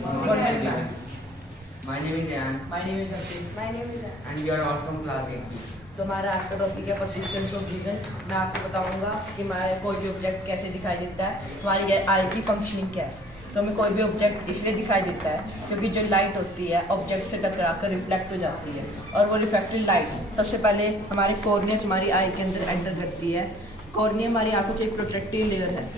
What's your plan? My name is Ayan My name is Harshit. My name is and we are all from class 8. तो हमारा आज का topic है persistence of reason. मैं आपको बताऊंगा कि हमारे कोई भी ऑब्जेक्ट कैसे दिखाई देता है, हमारी आई की फंक्शनिंग क्या है। तो हमें कोई भी ऑब्जेक्ट इसलिए दिखाई देता है क्योंकि जो लाइट होती है ऑब्जेक्ट से टकरा कर रिफ्लेक्ट हो जाती है, और वो रिफ्लेक्टेड लाइट सबसे पहले हमारे कॉर्नियस हमारी आई के अंदर एंटर करती है। कॉर्निया हमारी आंखों की एक प्रोटेक्टिव लेयर है।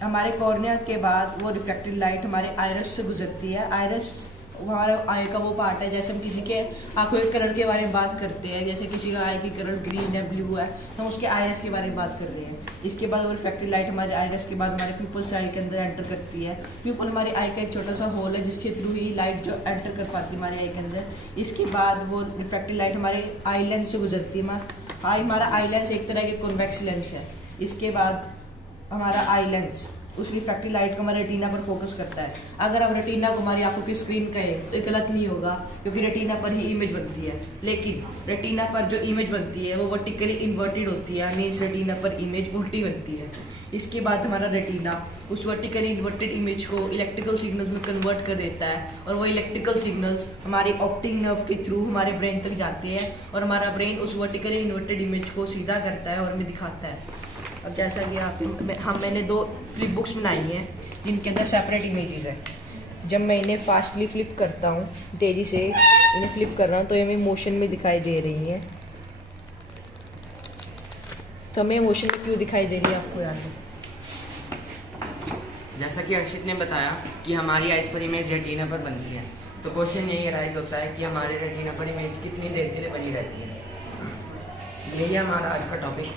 हमारे कॉर्निया के बाद वो रिफ्लेक्टेड लाइट हमारे आयरस से गुजरती है। आयरस हमारा आई का वो पार्ट है, जैसे हम किसी के आंखों के कलर के बारे में बात करते हैं, जैसे किसी का आई की कलर ग्रीन है, ब्लू है, तो हम उसके आयरस के बारे में बात कर रहे हैं। इसके बाद वो रिफ्लेक्टेड लाइट हमारे आयरस के बाद हमारे प्यूपल से आई के अंदर एंटर करती है। प्यूपल हमारी आई का एक छोटा सा होल है जिसके थ्रू ही लाइट जो एंटर कर पाती है हमारे आई के अंदर। इसके बाद वो रिफ्लेक्टेड लाइट हमारे आई लेंस से गुजरती है। हमारा आई लेंस एक तरह के कॉन्वेक्स लेंस है। इसके बाद हमारा आई लेंस उस रिफ्लेक्टिव लाइट को हमारे रेटिना पर फोकस करता है। अगर हम रेटिना को हमारी आंखों की स्क्रीन कहें तो गलत नहीं होगा, क्योंकि रेटिना पर ही इमेज बनती है। लेकिन रेटिना पर जो इमेज बनती है वो वर्टिकली इन्वर्टेड होती है, मीन्स रेटिना पर इमेज उल्टी बनती है। इसके बाद हमारा रेटिना उस वर्टिकली इन्वर्टेड इमेज को इलेक्ट्रिकल सिग्नल्स में कन्वर्ट कर देता है, और वो इलेक्ट्रिकल सिग्नल्स हमारे ऑप्टिक नर्व के थ्रू हमारे ब्रेन तक जाते हैं, और हमारा ब्रेन उस वर्टिकली इन्वर्टेड इमेज को सीधा करता है और हमें दिखाता है। अब जैसा कि मैंने 2 फ्लिप बुक्स बनाई हैं जिनके अंदर सेपरेट इमेजेस है। जब मैं इन्हें फास्टली फ्लिप करता हूँ, तेज़ी से इन्हें फ्लिप कर रहा हूँ, तो ये हमें मोशन में दिखाई दे रही हैं। तो हमें मोशन में क्यों दिखाई दे रही है आपको याद है? जैसा कि अर्शित ने बताया कि हमारी आइज पर इमेज रेटिना पर बनती है, तो क्वेश्चन यही अराइज होता है कि हमारे रेटिना पर इमेज कितनी देर के लिए बनी रहती है। यही है हमारा आज का टॉपिक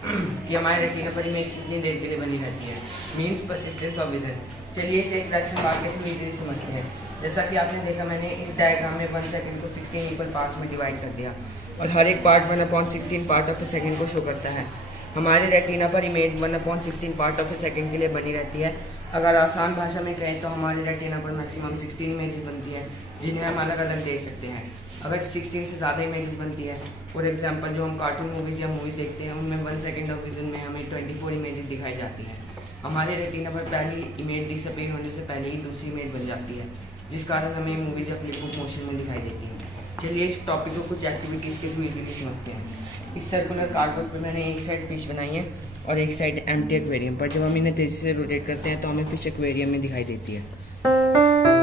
कि हमारे रेटिना पर इमेज कितनी देर के लिए बनी रहती है, मीन्स परसिस्टेंस ऑफ विजन। चलिए इसे एक फ्रैक्शन पार्ट के थ्रू इजीली समझते हैं। जैसा कि आपने देखा, मैंने इस डायग्राम में 1 सेकंड को 16 इक्वल पार्ट्स में डिवाइड कर दिया, और हर एक part 1/16 part of A second को शो करता है। हमारे रेटिना पर image 1/16 part of A second के लिए बनी रहती है। अगर आसान भाषा में कहें तो हमारे रेटिना पर मैक्सिमम 16 इमेजेस बनती है, जिन्हें हम अलग अलग देख सकते हैं। अगर 16 से ज़्यादा इमेजेस बनती है, फॉर एग्जांपल जो हम कार्टून मूवीज़ या मूवीज़ देखते हैं, उनमें 1 सेकंड ऑफ विजन में हमें 24 इमेजेस दिखाई जाती हैं। हमारे रेटिना पर पहली इमेज डिसअपीयर होने से पहले ही दूसरी इमेज बन जाती है, जिस कारण हमें मूवीज़ या फ्लिप बुक मोशन में दिखाई देती है। चलिए इस टॉपिक को कुछ एक्टिविटीज़ के थ्रू इजीली समझते हैं। इस सर्कुलर कार्डबोर्ड पर मैंने एक साइड फिश बनाई है और एक साइड एम्प्टी एक्वेरियम पर। जब हम इन्हें तेज़ी से रोटेट करते हैं तो हमें फिश एक्वेरियम में दिखाई देती है।